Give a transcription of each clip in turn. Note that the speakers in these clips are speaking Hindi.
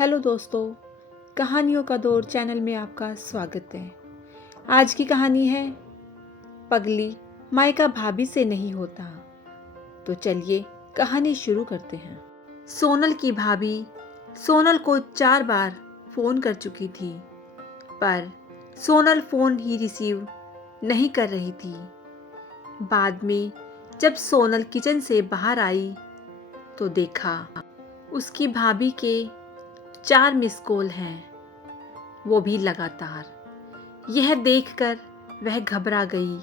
हेलो दोस्तों, कहानियों का दौर चैनल में आपका स्वागत है। आज की कहानी है पगली मायका भाभी से नहीं होता। तो चलिए कहानी शुरू करते हैं। सोनल की भाभी सोनल को 4 बार फ़ोन कर चुकी थी, पर सोनल फ़ोन ही रिसीव नहीं कर रही थी। बाद में जब सोनल किचन से बाहर आई तो देखा उसकी भाभी के 4 मिस कॉल हैं, वो भी लगातार। यह देखकर वह घबरा गई,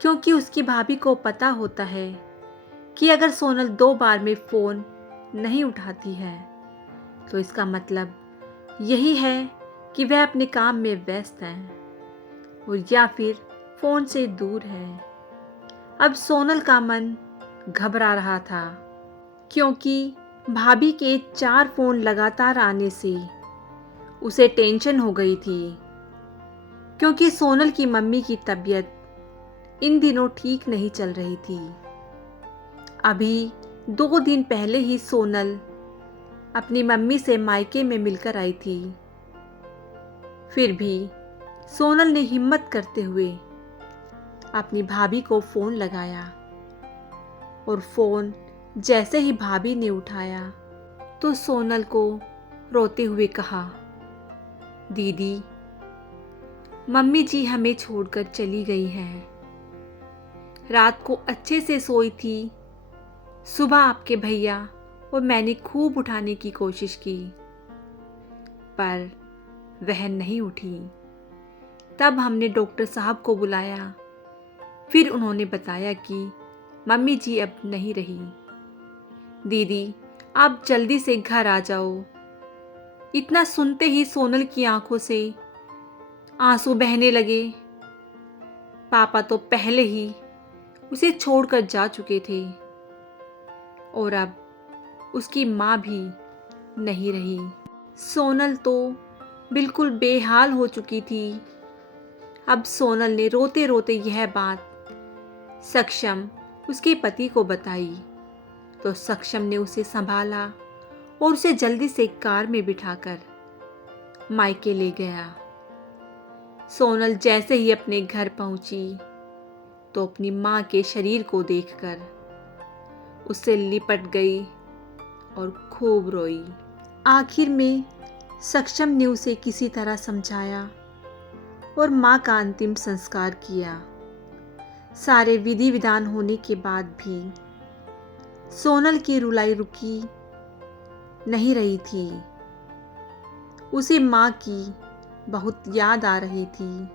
क्योंकि उसकी भाभी को पता होता है कि अगर सोनल 2 बार में फ़ोन नहीं उठाती है तो इसका मतलब यही है कि वह अपने काम में व्यस्त है और या फिर फ़ोन से दूर है। अब सोनल का मन घबरा रहा था, क्योंकि भाभी के 4 फ़ोन लगातार आने से उसे टेंशन हो गई थी, क्योंकि सोनल की मम्मी की तबीयत इन दिनों ठीक नहीं चल रही थी। अभी 2 दिन पहले ही सोनल अपनी मम्मी से मायके में मिलकर आई थी। फिर भी सोनल ने हिम्मत करते हुए अपनी भाभी को फ़ोन लगाया और फ़ोन जैसे ही भाभी ने उठाया तो सोनल को रोते हुए कहा, दीदी, मम्मी जी हमें छोड़कर चली गई हैं। रात को अच्छे से सोई थी। सुबह आपके भैया और मैंने खूब उठाने की कोशिश की, पर वह नहीं उठी। तब हमने डॉक्टर साहब को बुलाया। फिर उन्होंने बताया कि मम्मी जी अब नहीं रही। दीदी, आप जल्दी से घर आ जाओ। इतना सुनते ही सोनल की आंखों से आंसू बहने लगे। पापा तो पहले ही उसे छोड़कर जा चुके थे और अब उसकी माँ भी नहीं रही। सोनल तो बिल्कुल बेहाल हो चुकी थी। अब सोनल ने रोते रोते यह बात सक्षम उसके पति को बताई तो सक्षम ने उसे संभाला और उसे जल्दी से कार में बिठाकर मायके ले गया। सोनल जैसे ही अपने घर पहुंची तो अपनी माँ के शरीर को देखकर उससे लिपट गई और खूब रोई। आखिर में सक्षम ने उसे किसी तरह समझाया और माँ का अंतिम संस्कार किया। सारे विधि विधान होने के बाद भी सोनल की रुलाई रुकी नहीं रही थी। उसे माँ की बहुत याद आ रही थी।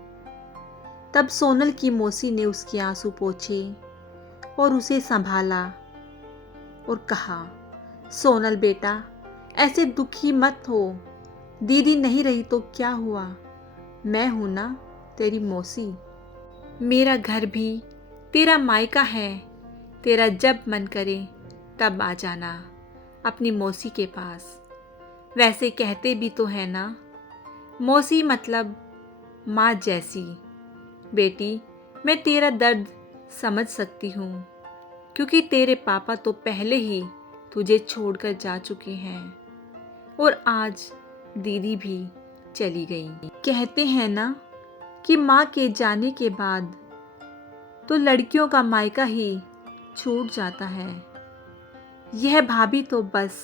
तब सोनल की मौसी ने उसके आंसू पोंछे और उसे संभाला और कहा, सोनल बेटा, ऐसे दुखी मत हो। दीदी नहीं रही तो क्या हुआ, मैं हूं ना, तेरी मौसी। मेरा घर भी तेरा मायका है। तेरा जब मन करे तब आ जाना अपनी मौसी के पास। वैसे कहते भी तो है ना, मौसी मतलब माँ जैसी। बेटी, मैं तेरा दर्द समझ सकती हूँ, क्योंकि तेरे पापा तो पहले ही तुझे छोड़कर जा चुके हैं और आज दीदी भी चली गई। कहते हैं ना कि माँ के जाने के बाद तो लड़कियों का मायका ही छूट जाता है। यह भाभी तो बस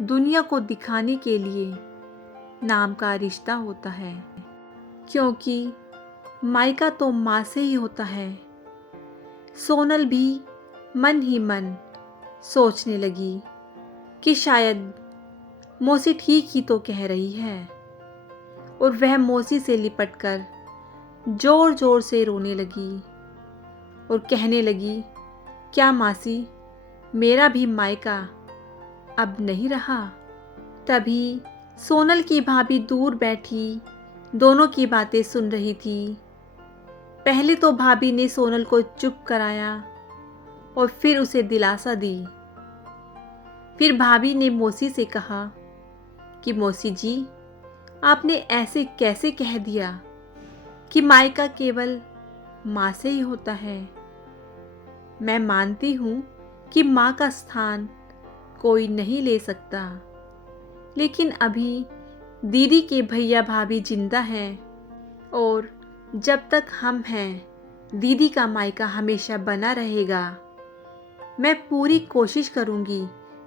दुनिया को दिखाने के लिए नाम का रिश्ता होता है, क्योंकि मायका तो माँ से ही होता है। सोनल भी मन ही मन सोचने लगी कि शायद मौसी ठीक ही तो कह रही है, और वह मौसी से लिपटकर जोर जोर से रोने लगी और कहने लगी, क्या मासी, मेरा भी मायका अब नहीं रहा। तभी सोनल की भाभी दूर बैठी दोनों की बातें सुन रही थी। पहले तो भाभी ने सोनल को चुप कराया और फिर उसे दिलासा दी। फिर भाभी ने मौसी से कहा कि मौसी जी, आपने ऐसे कैसे कह दिया कि मायका केवल माँ से ही होता है। मैं मानती हूँ कि माँ का स्थान कोई नहीं ले सकता, लेकिन अभी दीदी के भैया भाभी जिंदा हैं और जब तक हम हैं दीदी का मायका हमेशा बना रहेगा। मैं पूरी कोशिश करूंगी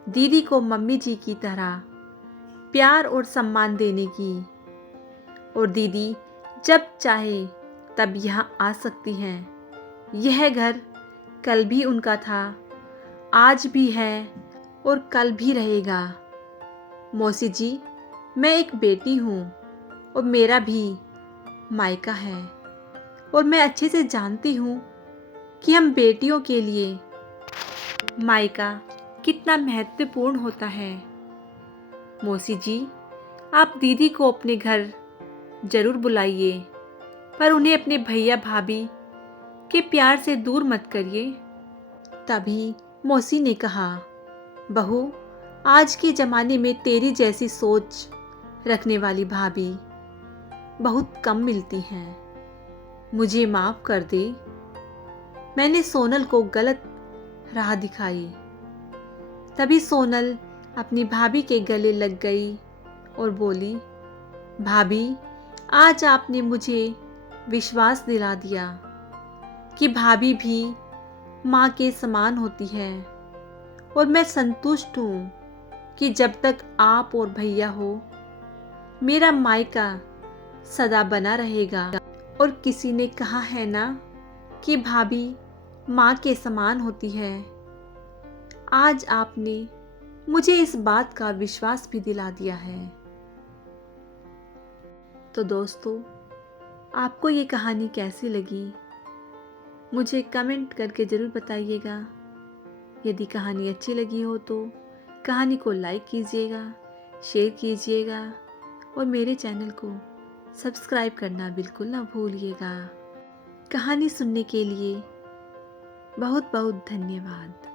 दीदी को मम्मी जी की तरह प्यार और सम्मान देने की, और दीदी जब चाहे तब यहाँ आ सकती हैं। यह घर कल भी उनका था, आज भी है और कल भी रहेगा। मौसी जी, मैं एक बेटी हूँ और मेरा भी मायका है, और मैं अच्छे से जानती हूँ कि हम बेटियों के लिए मायका कितना महत्वपूर्ण होता है। मौसी जी, आप दीदी को अपने घर जरूर बुलाइए, पर उन्हें अपने भैया भाभी के प्यार से दूर मत करिए। तभी मौसी ने कहा, बहू, आज के ज़माने में तेरी जैसी सोच रखने वाली भाभी बहुत कम मिलती हैं। मुझे माफ़ कर दे, मैंने सोनल को गलत राह दिखाई। तभी सोनल अपनी भाभी के गले लग गई और बोली, भाभी, आज आपने मुझे विश्वास दिला दिया कि भाभी भी माँ के समान होती है, और मैं संतुष्ट हूँ कि जब तक आप और भैया हो मेरा मायका सदा बना रहेगा। और किसी ने कहा है ना कि भाभी माँ के समान होती है। आज आपने मुझे इस बात का विश्वास भी दिला दिया है। तो दोस्तों, आपको ये कहानी कैसी लगी मुझे कमेंट करके ज़रूर बताइएगा। यदि कहानी अच्छी लगी हो तो कहानी को लाइक कीजिएगा, शेयर कीजिएगा और मेरे चैनल को सब्सक्राइब करना बिल्कुल ना भूलिएगा। कहानी सुनने के लिए बहुत बहुत धन्यवाद।